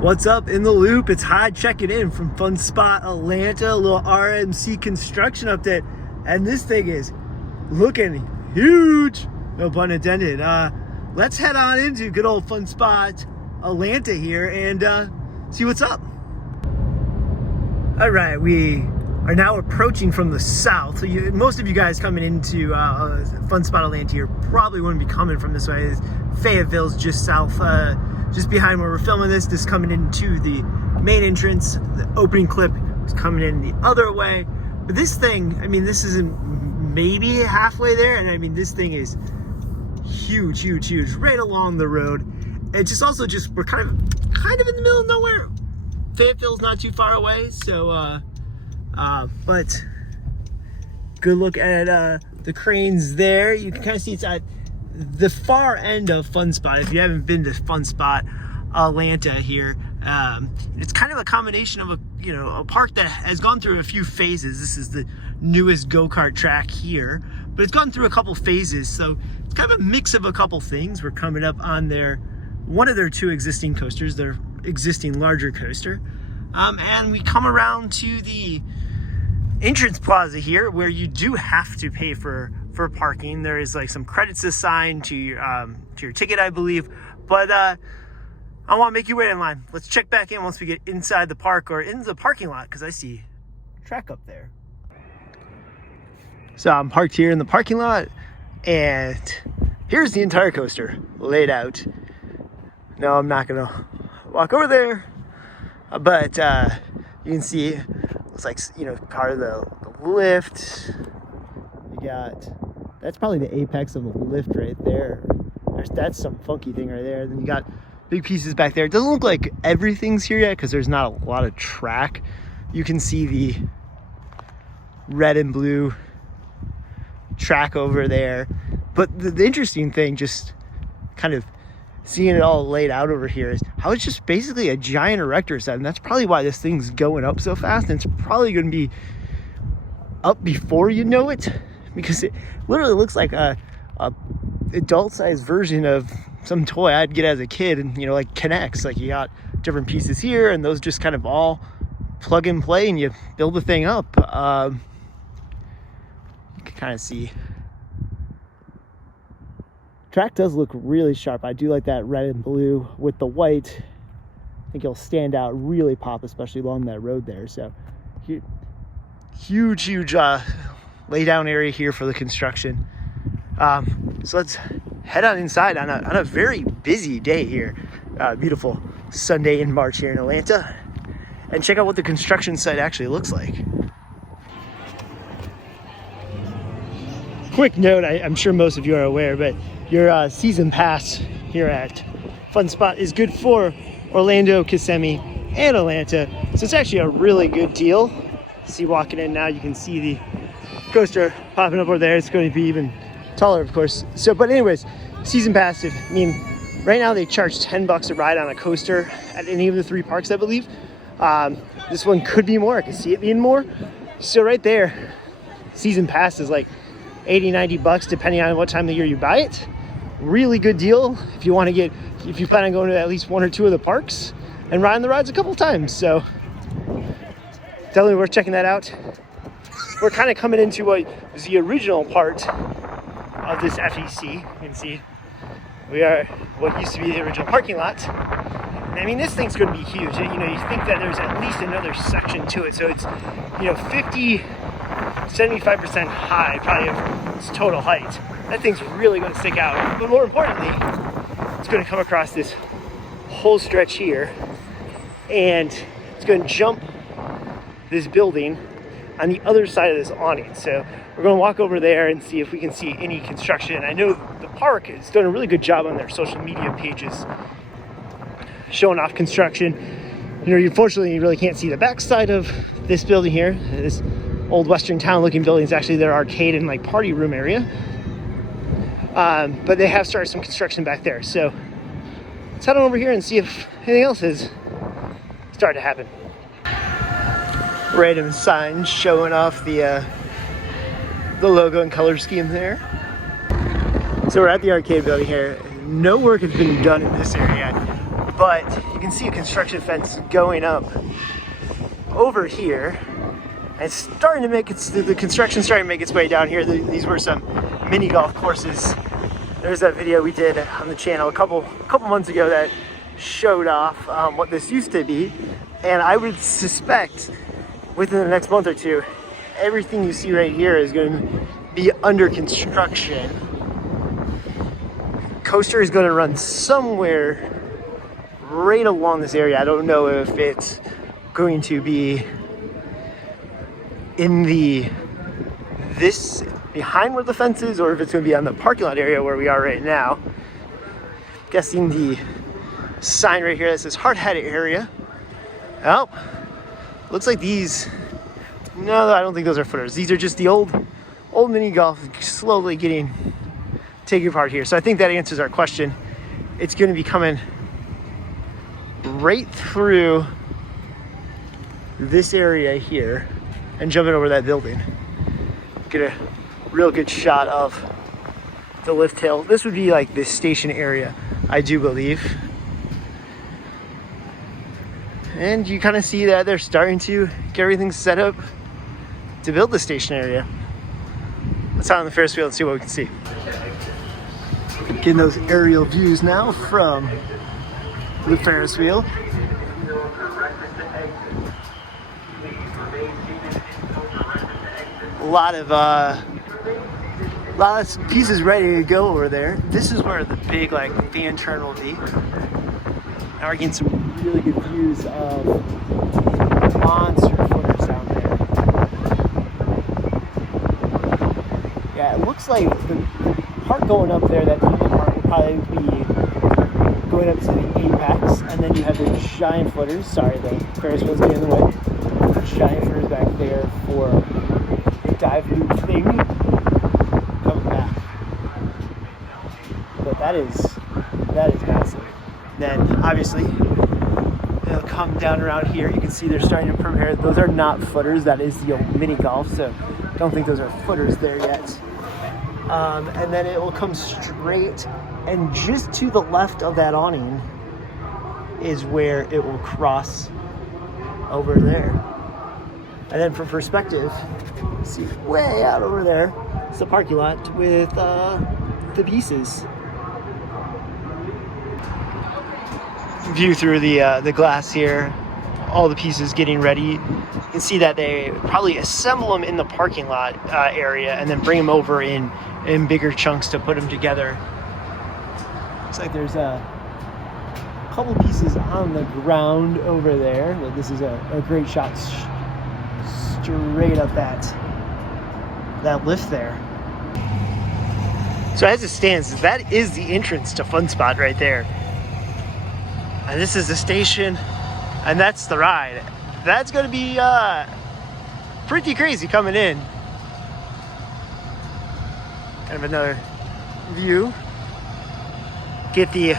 What's up in the loop? It's Hyde checking in from Fun Spot Atlanta, a little RMC construction update. And this thing is looking huge, no pun intended. Let's head on into good old Fun Spot Atlanta here and see what's up. All right, we are now approaching from the south. So most of you guys coming into Fun Spot Atlanta here probably wouldn't be coming from this way. Fayetteville's just south, just behind where we're filming this. This coming into the main entrance. The opening clip is coming in the other way. But this thing, I mean, this isn't maybe halfway there. And I mean, this thing is huge, huge, huge, right along the road. And just also just, we're kind of in the middle of nowhere. Fayetteville's not too far away. So, but good look at the cranes there. You can kind of see it's at the far end of Fun Spot. If you haven't been to Fun Spot Atlanta here, it's kind of a combination of a park that has gone through a few phases. This is the newest go-kart track here, but it's gone through a couple phases, so it's kind of a mix of a couple things. We're coming up on one of their two existing coasters, their existing larger coaster, and we come around to the entrance plaza here, where you do have to pay for parking. There is like some credits assigned to your ticket, I believe, but I won't make you wait in line. Let's check back in once we get inside the park or in the parking lot, because I see track up there. So I'm parked here in the parking lot, and here's the entire coaster laid out. No, I'm not gonna walk over there, but you can see it's like, part of the lift. You got, that's probably the apex of the lift right there. That's some funky thing right there. Then you got big pieces back there. It doesn't look like everything's here yet because there's not a lot of track. You can see the red and blue track over there. But the interesting thing, just kind of seeing it all laid out over here, is how it's just basically a giant erector set. And that's probably why this thing's going up so fast. And it's probably going to be up before you know it, because it literally looks like a adult-sized version of some toy I'd get as a kid, and like connects. Like, you got different pieces here, and those just kind of all plug and play, and you build the thing up. You can kind of see track does look really sharp. I do like that red and blue with the white. I think it'll stand out, really pop, especially along that road there. So huge lay down area here for the construction. So let's head on inside on a very busy day here. Beautiful Sunday in March here in Atlanta, and check out what the construction site actually looks like. Quick note, I'm sure most of you are aware, but your season pass here at Fun Spot is good for Orlando, Kissimmee, and Atlanta. So it's actually a really good deal. See, walking in now, you can see the coaster popping up over there. It's going to be even taller, of course. So, but anyways, season pass, right now they charge $10 a ride on a coaster at any of the three parks, I believe. This one could be more. I can see it being more. So right there, season pass is like $80-$90 depending on what time of the year you buy it. Really good deal if you plan on going to at least one or two of the parks and riding the rides a couple times. So definitely worth checking that out. We're kind of coming into what was the original part of this FEC. You can see we are what used to be the original parking lot. And I mean, this thing's going to be huge. You think that there's at least another section to it. So it's, 75% high, probably of its total height. That thing's really going to stick out. But more importantly, it's going to come across this whole stretch here, and it's going to jump this building on the other side of this awning. So we're going to walk over there and see if we can see any construction. I know the park has done a really good job on their social media pages showing off construction. Unfortunately, you really can't see the backside of this building here. This old Western town looking building is actually their arcade and like party room area. But they have started some construction back there. So let's head on over here and see if anything else has started to happen. Random signs showing off the logo and color scheme there. So we're at the arcade building here. No work has been done in this area. but you can see a construction fence going up over here. And it's starting to make the construction's starting to make its way down here. These were some mini golf courses. There's that video we did on the channel a couple months ago that showed off what this used to be. And I would suspect within the next month or two, everything you see right here is going to be under construction. Coaster is going to run somewhere right along this area. I don't know if it's going to be in this behind where the fence is, or if it's going to be on the parking lot area where we are right now. Guessing the sign right here that says Hyde area. Oh, looks like these. No, I don't think those are footers. These are just the old mini golf slowly getting taken apart here. So I think that answers our question. It's going to be coming right through this area here and jumping over that building. Get a real good shot of the lift hill. This would be like the station area, I do believe. And you kind of see that they're starting to get everything set up to build the station area. Let's out on the Ferris wheel and see what we can see. Getting those aerial views now from the Ferris wheel. A lot of pieces ready to go over there. This is where the big the intern will be. Now we're getting some really good views of monster footers down there. Yeah, it looks like the part going up there, that part will probably be going up to the apex, and then you have the giant footers. Sorry, the Ferris wheel's getting in the way. Giant footers back there for the dive loop thing coming back. But that is massive. Then obviously they'll come down around here. You can see they're starting to prepare. Those are not footers. That is the old mini golf. So don't think those are footers there yet. And then it will come straight, and just to the left of that awning is where it will cross over there. And then for perspective, see way out over there, it's the parking lot with the pieces. View through the glass here, all the pieces getting ready. You can see that they probably assemble them in the parking lot area and then bring them over in bigger chunks to put them together. Looks like there's a couple pieces on the ground over there. But this is a great shot straight up that lift there. So as it stands, that is the entrance to Fun Spot right there. And this is the station, and that's the ride. That's going to be pretty crazy coming in. Kind of another view. Get the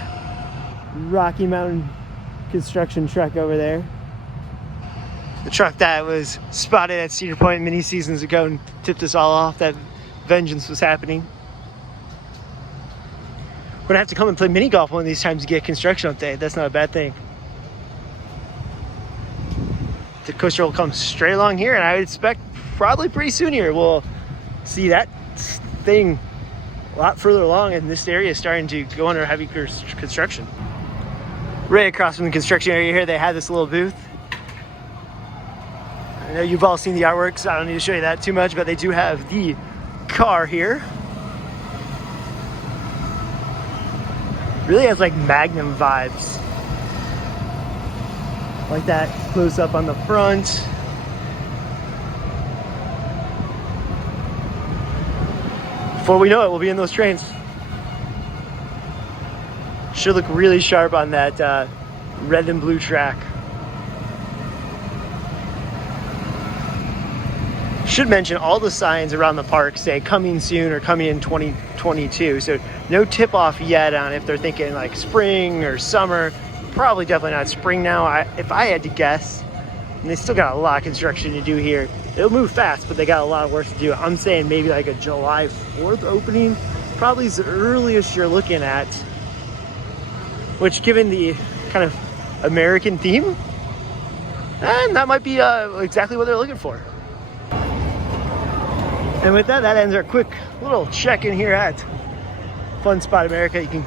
Rocky Mountain construction truck over there. The truck that was spotted at Cedar Point many seasons ago and tipped us all off that vengeance was happening. We're gonna have to come and play mini golf one of these times to get construction update. That's not a bad thing. The coaster will come straight along here, and I would expect probably pretty soon here we'll see that thing a lot further along, and this area is starting to go under heavy construction. Right across from the construction area here, they have this little booth. I know you've all seen the artwork, so I don't need to show you that too much, but they do have the car here. Really has like Magnum vibes. Like that close up on the front. Before we know it, we'll be in those trains. Should look really sharp on that red and blue track. Should mention all the signs around the park say coming soon or coming in 2022. So no tip off yet on if they're thinking like spring or summer. Probably definitely not spring now. If I had to guess, and they still got a lot of construction to do here. It'll move fast, but they got a lot of work to do. I'm saying maybe like a July 4th opening. Probably is the earliest you're looking at. Which, given the kind of American theme. And that might be exactly what they're looking for. And with that, that ends our quick little check-in here at Fun Spot America. You can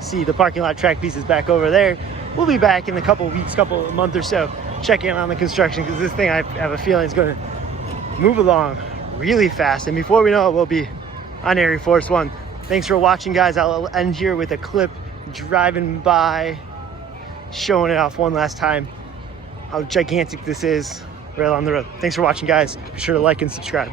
see the parking lot track pieces back over there. We'll be back in a couple weeks, a month or so, checking on the construction, because this thing, I have a feeling, is going to move along really fast. And before we know it, we'll be on ArieForce 1. Thanks for watching, guys. I'll end here with a clip driving by, showing it off one last time, how gigantic this is right on the road. Thanks for watching, guys. Be sure to like and subscribe.